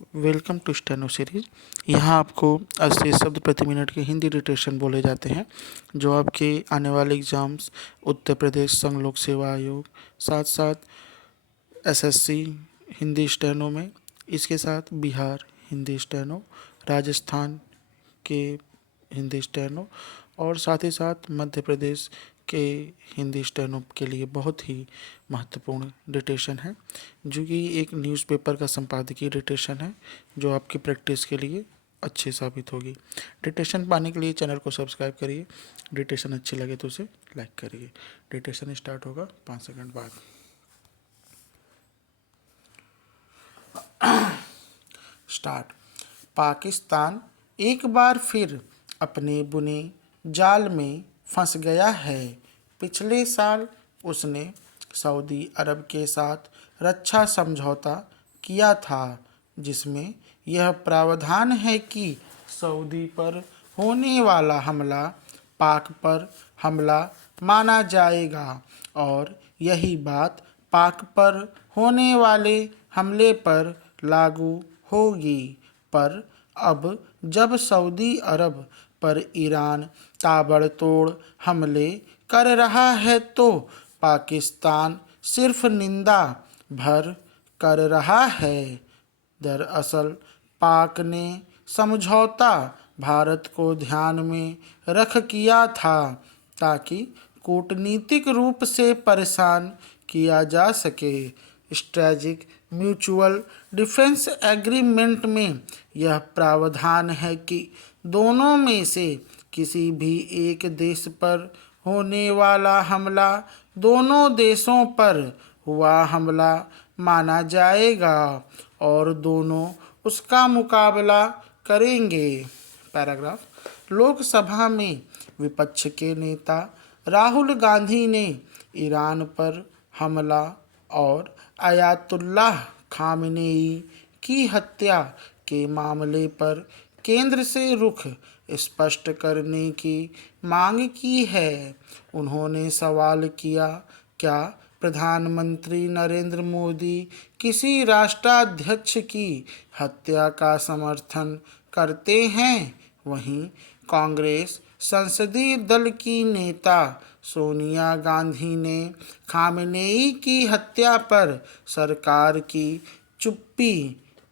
Welcome to steno series. यहाँ आपको 80 शब्द प्रति मिनट के हिंदी डिक्टेशन बोले जाते हैं, जो आपके आने वाले एग्ज़ाम्स उत्तर प्रदेश संघ लोक सेवा आयोग, साथ साथ एसएससी हिंदी स्टेनो में, इसके साथ बिहार हिंदी स्टेनो, राजस्थान के हिंदी स्टेनो और साथ ही साथ मध्य प्रदेश के हिंदी स्टेनो के लिए बहुत ही महत्वपूर्ण डिक्टेशन है, जो कि एक न्यूज़पेपर का संपादकीय डिक्टेशन है, जो आपकी प्रैक्टिस के लिए अच्छी साबित होगी। डिक्टेशन पाने के लिए चैनल को सब्सक्राइब करिए। डिक्टेशन अच्छी लगे तो उसे लाइक करिए। डिक्टेशन स्टार्ट होगा 5 सेकंड बाद। स्टार्ट। पाकिस्तान एक बार फिर अपने बुने जाल में फंस गया है। पिछले साल उसने सऊदी अरब के साथ रक्षा समझौता किया था, जिसमें यह प्रावधान है कि सऊदी पर होने वाला हमला पाक पर हमला माना जाएगा और यही बात पाक पर होने वाले हमले पर लागू होगी। पर अब जब सऊदी अरब पर ईरान ताबड़तोड़ हमले कर रहा है तो पाकिस्तान सिर्फ निंदा भर कर रहा है। दरअसल पाक ने समझौता भारत को ध्यान में रख किया था, ताकि कूटनीतिक रूप से परेशान किया जा सके। स्ट्रेटेजिक म्यूचुअल डिफेंस एग्रीमेंट में यह प्रावधान है कि दोनों में से किसी भी एक देश पर होने वाला हमला दोनों देशों पर हुआ हमला माना जाएगा और दोनों उसका मुकाबला करेंगे। पैराग्राफ। लोकसभा में विपक्ष के नेता राहुल गांधी ने ईरान पर हमला और अयातुल्लाह खामेनेई की हत्या के मामले पर केंद्र से रुख स्पष्ट करने की मांग की है। उन्होंने सवाल किया, क्या प्रधानमंत्री नरेंद्र मोदी किसी राष्ट्राध्यक्ष की हत्या का समर्थन करते हैं? वहीं कांग्रेस संसदीय दल की नेता सोनिया गांधी ने खामेनेई की हत्या पर सरकार की चुप्पी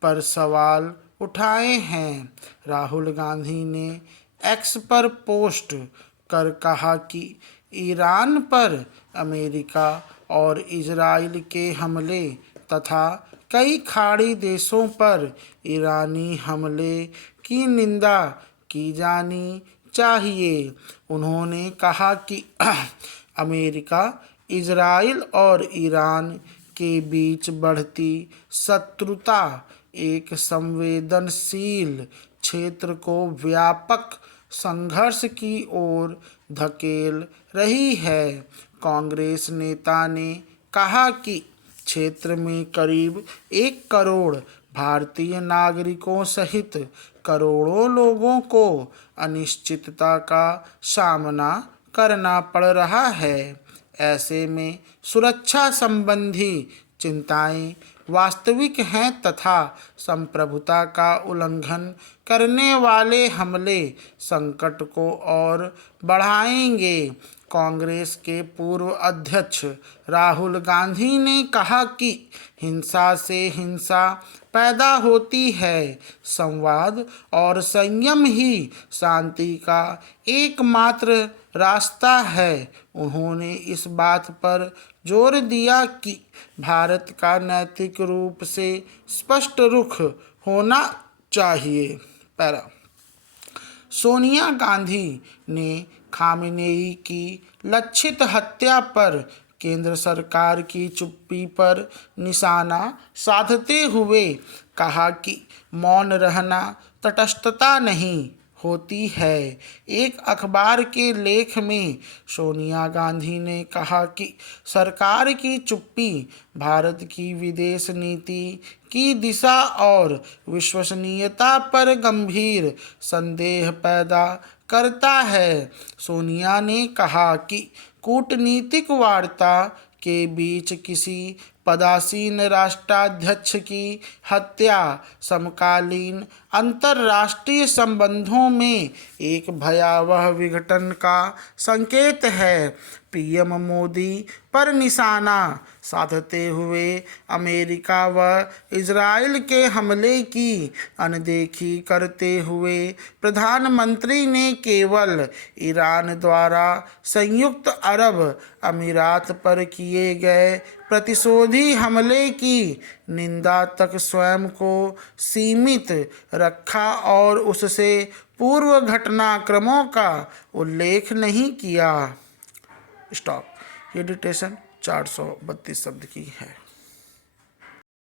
पर सवाल उठाए हैं। राहुल गांधी ने एक्स पर पोस्ट कर कहा कि ईरान पर अमेरिका और इजराइल के हमले तथा कई खाड़ी देशों पर ईरानी हमले की निंदा की जानी चाहिए। उन्होंने कहा कि अमेरिका, इजराइल और ईरान के बीच बढ़ती शत्रुता एक संवेदनशील क्षेत्र को व्यापक संघर्ष की ओर धकेल रही है। कांग्रेस नेता ने कहा कि क्षेत्र में करीब 1 करोड़ भारतीय नागरिकों सहित करोड़ों लोगों को अनिश्चितता का सामना करना पड़ रहा है। ऐसे में सुरक्षा संबंधी चिंताएं वास्तविक हैं तथा संप्रभुता का उल्लंघन करने वाले हमले संकट को और बढ़ाएंगे। कांग्रेस के पूर्व अध्यक्ष राहुल गांधी ने कहा कि हिंसा से हिंसा पैदा होती है, संवाद और संयम ही शांति का एकमात्र रास्ता है। उन्होंने इस बात पर जोर दिया कि भारत का नैतिक रूप से स्पष्ट रुख होना चाहिए। पैरा। सोनिया गांधी ने खामेनेई की लक्षित हत्या पर केंद्र सरकार की चुप्पी पर निशाना साधते हुए कहा कि मौन रहना तटस्थता नहीं होती है। एक अखबार के लेख में सोनिया गांधी ने कहा कि सरकार की चुप्पी भारत की विदेश नीति की दिशा और विश्वसनीयता पर गंभीर संदेह पैदा करता है। सोनिया ने कहा कि कूटनीतिक वार्ता के बीच किसी पदासीन राष्ट्राध्यक्ष की हत्या समकालीन अंतर्राष्ट्रीय संबंधों में एक भयावह विघटन का संकेत है। पीएम मोदी पर निशाना साधते हुए अमेरिका व इजराइल के हमले की अनदेखी करते हुए प्रधानमंत्री ने केवल ईरान द्वारा संयुक्त अरब अमीरात पर किए गए प्रतिशोधी हमले की निंदा तक स्वयं को सीमित रखा और उससे पूर्व घटनाक्रमों का उल्लेख नहीं किया। स्टॉप। ये डिटेशन 432 शब्द की है।